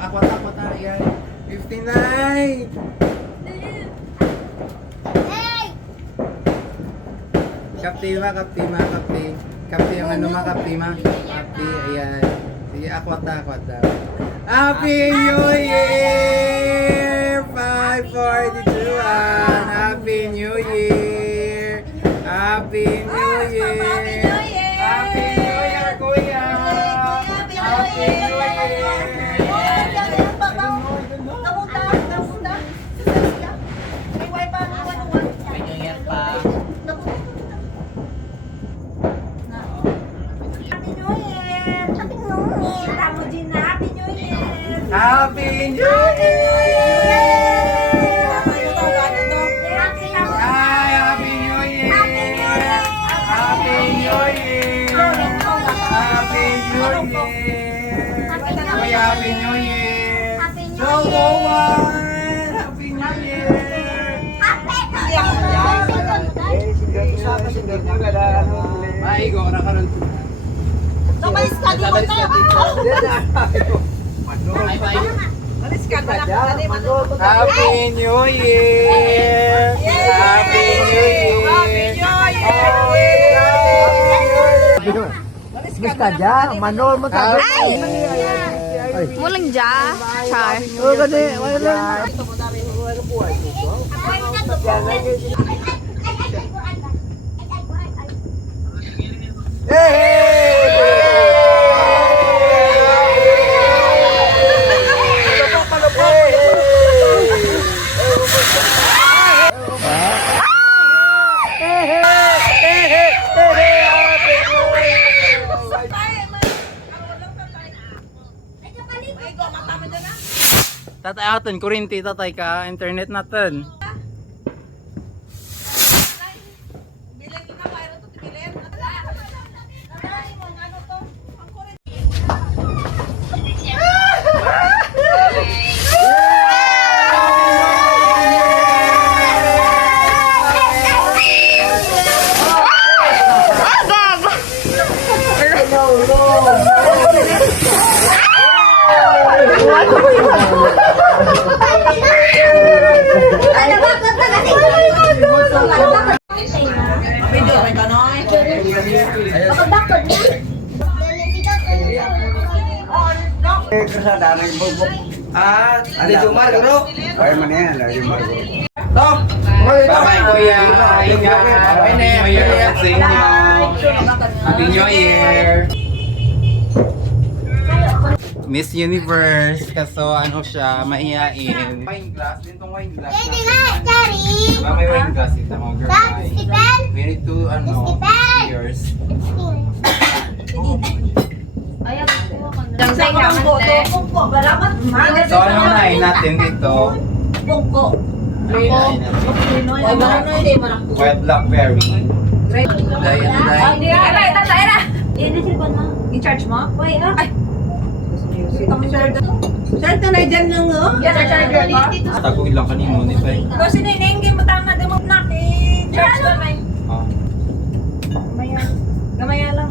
Akwat-akwat yan. 59! Kapti ma. Kapti yung ano ma, kapti ma. Kapti, ayan. Sige, akwat daw. Happy New Year! 542 Happy New Year! Happy New Year! Happy New Year, kuya! Happy New Year! Happy New Year! Ay, Happy New Year! Happy New Year! Happy New Year! Ay, Happy New Year! So, Happy New Year! Maigo na karon. Nabalis ka dito. Happy New Year! Happy New Year! Bista dyan, manol mo sa Mulang ja, char. Oo, kasi, wala lang. Tatay atin, kurinti tatay ka, internet natin. Ada Jumar, bro. Ay, mana yan? Ada Jumar, bro. Tom! Bye-bye, kuya! Ingat! Happy New Year sa inyo! Happy New Year! Miss Universe, kaso ano siya, maiyain. Wine glass, din tong wine glass. May wine glass ito, mga girl. We need to, cheers. So, ano na natin dito? White blackberry. I-charge mo? Wait, ay! Charge na dyan lang, no? Charger ka? Tagong ilang kanino nito eh. Kasi ninengin mo tama na mo na charge na may. Gamaya lang.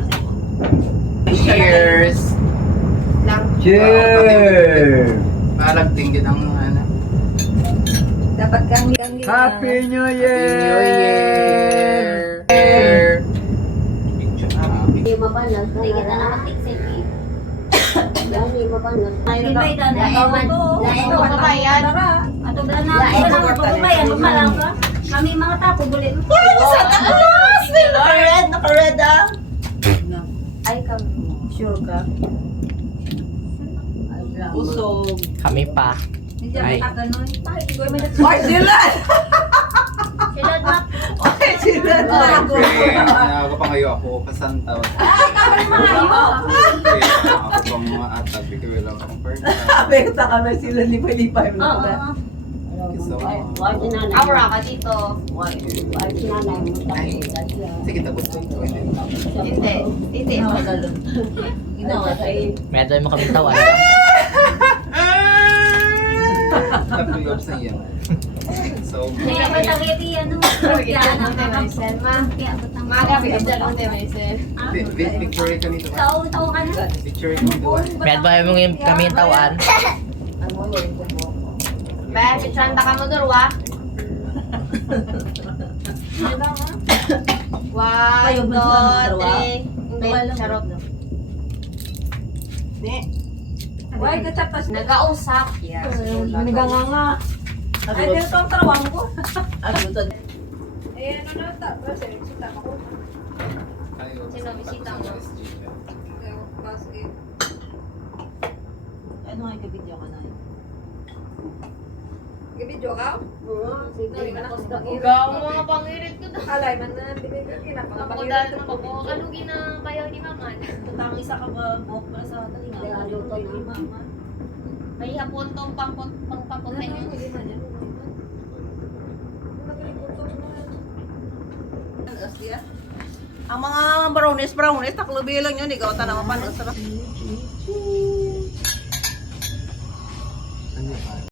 Cheers! Cheers! Parang tingin ang ano. Dapat kang Happy New New Year! Year! Hindi mapanag, hindi kita nakatiksin eh. Hindi mapanag. Lain mo kabayan. Ato ba na? Lain mo kabayan, malang ka. Kami mga tapo bulit. Sa taas! Naka-red ah. Ay, kami. Sure ka? Usog. Kami pa. Ay. Ay, sila! Sila na. Ay, sila na. Ako pa ngayon ako, kasantaw. Ako pang mga atag, bigay lang akong partner. Benta kami sila lipay-lipay. Oo. So, Aura ka dito. sige, tapos ko ito. Hindi. Ginawa tayo. Medyo mo kami tawa. Tapos loob sa iyo. So, Hindi ka ba tagiti ano? picture ka nito. Tao ka na? Picture ka nito. Medyo mo kami tawan. Be, pichanda ka mo durwa. Kayo, 1, bunso ka ng 2, dalawa? 3. Hindi, charot. Why, kachapas na. Nag-ausap. Naganganga. Ay, dito ang tarawang ko. Eh, ano na ito? Kasi, sita ko. Sino, bisita mo? Ano nga yung kabidyo ka na yun? Kabidyo ka? Ugaw mo mga pangirit ko daw. Alay, man na, bibig ka Ako kinapakapangirit. dahil na ako, ano ginabayaw ni Mama? Tutang isa ka ba buhok pala sa talinga? Luto na. Ni Mama. May hapon tong pangpaputing. Ang mga brownies, taklubi lang yun. Ikaw tanang mapanos.